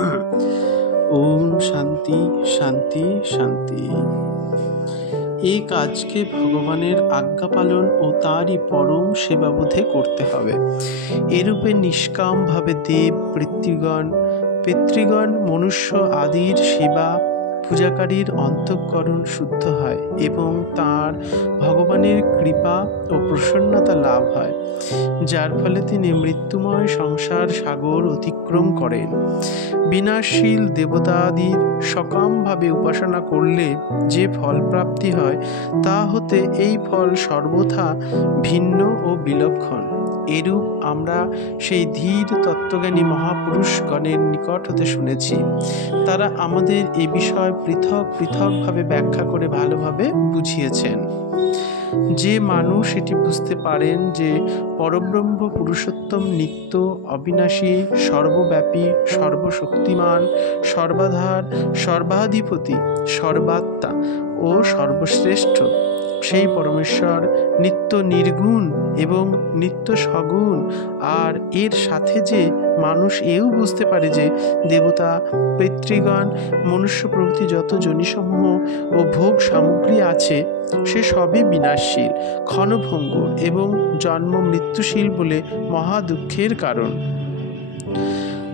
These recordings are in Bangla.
ওম শান্তি শান্তি শান্তি। এই কাজকে ভগবানের আজ্ঞা পালন ও তারই পরম সেবাবোধে করতে হবে। এরূপে নিষ্কামভাবে দেব পিতৃগণ মনুষ্য আদির সেবা পূজাকারীর অন্তঃকরণ শুদ্ধ হয় এবং তার ভগবানের কৃপা ও প্রসন্নতা লাভ হয়, যার ফলে তিনি মৃত্যুময় সংসার সাগর অতিক্রম করেন। বিনাশশীল দেবতাদির সকামভাবে উপাসনা করলে যে ফল প্রাপ্তি হয় তা হতে এই ফল সর্বথা ভিন্ন ও বিলক্ষণ। এরূপ আমরা সেই ধীর তত্ত্বজ্ঞানী মহাপুরুষগণের নিকট হতে শুনেছি। তারা আমাদের এ বিষয় পৃথক পৃথকভাবে ব্যাখ্যা করে ভালোভাবে বুঝিয়েছেন। যে মানুষ এটি বুঝতে পারেন যে পরব্রহ্ম পুরুষোত্তম নিত্য, অবিনাশী, সর্বব্যাপী, সর্বশক্তিমান, সর্বাধার, সর্বাধিপতি, সর্বাত্মা ও সর্বশ্রেষ্ঠ, সেই পরমেশ্বর নিত্য নির্গুণ এবং নিত্য সগুণ। আর এর সাথে যে মানুষ এও বুঝতে পারে যে দেবতা, পিতৃগণ, মনুষ্য প্রভৃতি যত যোনিসমূহ ও ভোগ সামগ্রী আছে সে সবই বিনাশশীল, ক্ষণভঙ্গুর এবং জন্ম মৃত্যুশীল বলে মহা দুঃখের কারণ।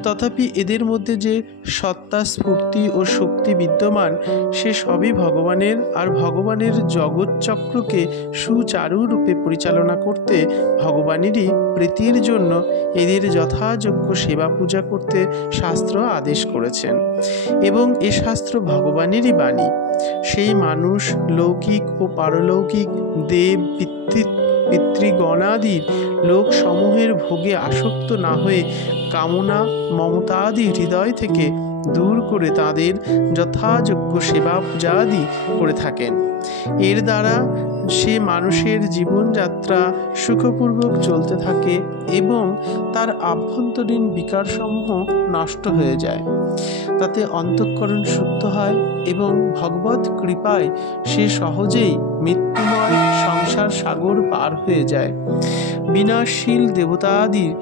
তথাপি এদের মধ্যে যে সত্তা, স্ফূর্তি ও শক্তি বিদ্যমান সে সবই ভগবানের, আর ভগবানের জগৎচক্রকে সুচারুরূপে পরিচালনা করতে ভগবানেরই প্রীতির জন্য এদের যথাযোগ্য সেবা পূজা করতে শাস্ত্র আদেশ করেছেন এবং এ শাস্ত্র ভগবানেরই বাণী। সেই মানুষ লৌকিক ও পারলৌকিক দেব পিতৃগণাদির লোক সমূহের ভোগে আসক্ত না হয়ে কামনা মমতাদি হৃদয় থেকে দূর করে তাদের যথাযোগ্য সেবা পূজাদি করে থাকেন। এর দ্বারা সে মানুষের জীবনযাত্রা সুখপূর্বক চলতে থাকে এবং তার আভ্যন্তরীণ বিকারসমূহ নষ্ট হয়ে যায়। তাতে অন্তঃকরণ শুদ্ধ হয় এবং ভগবৎ কৃপায় সে সহজেই মৃত্যুময় সংসার সাগর পার হয়ে যায়। বিনাশশীল দেবতাদির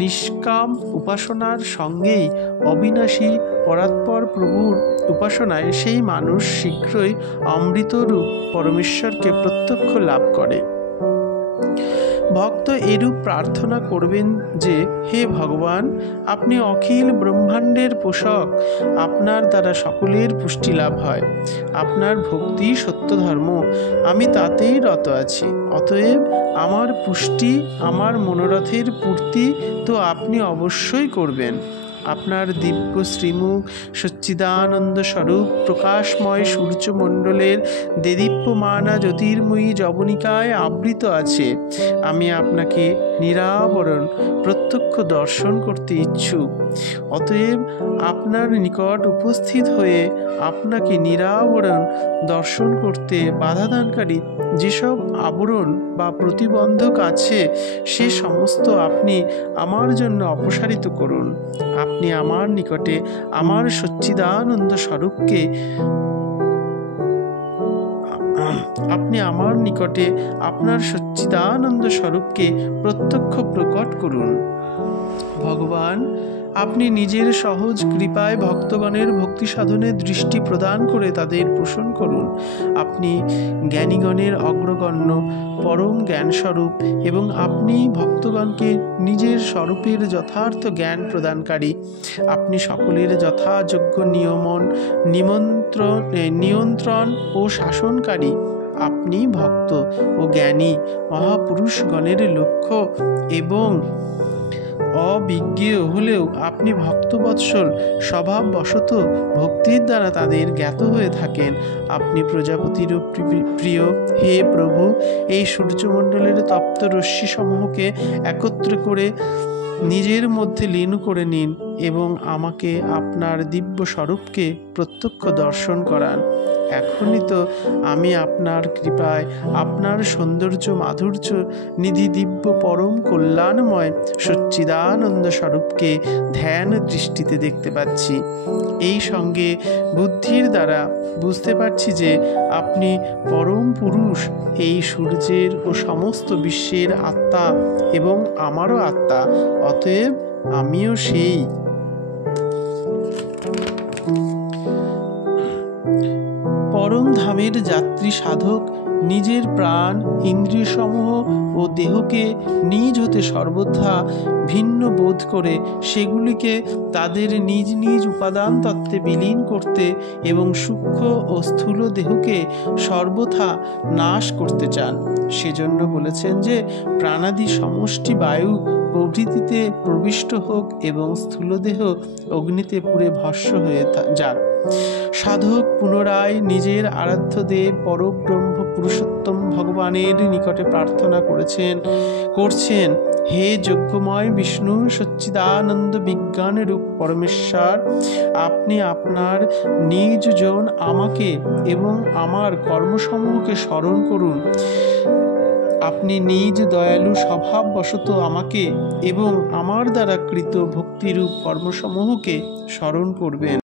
নিষ্কাম উপাসনার সঙ্গেই অবিনাশী পরাৎপর প্রভুর উপাসনায় সেই মানুষ শীঘ্রই অমৃতরূপ পরমেশ্বরকে প্রত্যক্ষ লাভ করে। ভক্ত এরূপ প্রার্থনা করবেন যে, হে ভগবান, আপনি অখিল ব্রহ্মাণ্ডের পোষক, আপনার দ্বারা সকলের পুষ্টি লাভ হয়, আপনার ভক্তি সত্য ধর্ম, আমি তাতেই রত আছি। অতএব আমার পুষ্টি, আমার মনোরথের পূর্তি তো আপনি অবশ্যই করবেন। আপনার দিব্য শ্রীমুখ সচ্চিদানন্দ স্বরূপ প্রকাশময় সূর্যমণ্ডলের দেদীপ্যমানা জ্যোতির্ময়ী যবনিকায় আবৃত আছে। আমি আপনাকে নিরাবরণ প্রত্যক্ষ দর্শন করতে ইচ্ছুক। অতএব আপনার নিকট উপস্থিত হয়ে আপনাকে নিরাবরণ দর্শন করতে বাধাদানকারী যেসব আবরণ বা প্রতিবন্ধক আছে সে সমস্ত আপনি আমার জন্য অপসারিত করুন। আপনি আমার নিকটে আমার সচ্চিদানন্দ স্বরূপকে আপনার সচ্চিদানন্দ স্বরূপকে প্রত্যক্ষ প্রকট করুন। ভগবান, আপনি নিজের সহজ কৃপায় ভক্তগণের ভক্তি সাধনে দৃষ্টি প্রদান করে তাদের পোষণ করুন। আপনি জ্ঞানীগণের অগ্রগণ্য পরম জ্ঞানস্বরূপ এবং আপনি ভক্তগণকে নিজের স্বরূপের যথার্থ জ্ঞান প্রদানকারী। আপনি সকলের যথাযোগ্য নিয়ন্ত্রণ ও শাসনকারী। আপনি ভক্ত ও জ্ঞানী মহাপুরুষগণের লক্ষ্য এবং অবিজ্ঞ হলেও আপনি ভক্তবৎসল স্বভাববশত ভক্তির দ্বারা তাদের জ্ঞাত হয়ে থাকেন। আপনি প্রজাপতিরও প্রিয়। হে প্রভু, এই সূর্যমণ্ডলের তপ্ত রশ্মি সমূহকে একত্র করে নিজের মধ্যে লীন করে নিন এবং আমাকে আপনার দিব্য স্বরূপকে প্রত্যক্ষ দর্শন করান। এখনই তো আমি আপনার কৃপায় আপনার সৌন্দর্য মাধুর্য নিধি দিব্য পরম কল্যাণময় সচ্চিদানন্দ স্বরূপকে ধ্যান দৃষ্টিতে দেখতে পাচ্ছি। এই সঙ্গে বুদ্ধির দ্বারা বুঝতে পারছি যে আপনি পরম পুরুষ, এই সূর্যের ও সমস্ত বিশ্বের আত্মা এবং আমারও আত্মা। অতএব আমিও সেই। ধামের যাত্রী সাধক নিজের প্রাণ, ইন্দ্রিয়সমূহ ও দেহকে নিজ হতে সর্বথা ভিন্ন বোধ করে সেগুলিকে তাদের নিজ নিজ উপাদান তত্ত্বে বিলীন করতে এবং সূক্ষ্ম ও স্থূল দেহকে সর্বথা নাশ করতে চান। সেজন্য বলেছেন যে প্রাণাদি সমষ্টি বায়ু প্রভৃতিতে প্রবিষ্ট হোক এবং স্থূলদেহ অগ্নিতে পুড়ে ভস্ম হয়ে যাক। সাধক পুনরায় নিজের আরাধ্য দেব পরব্রহ্ম পুরুষোত্তম ভগবানের নিকটে প্রার্থনা করছেন, হে যজ্ঞময় বিষ্ণু সচ্চিদানন্দ বিজ্ঞান রূপ পরমেশ্বর, আপনি আপনার নিজ জন আমাকে এবং আমার কর্মসমূহকে স্মরণ করুন। আপনি নিজ দয়ালু স্বভাববশত আমাকে এবং আমার দ্বারা কৃত ভক্তিরূপ কর্মসমূহকে স্মরণ করবেন।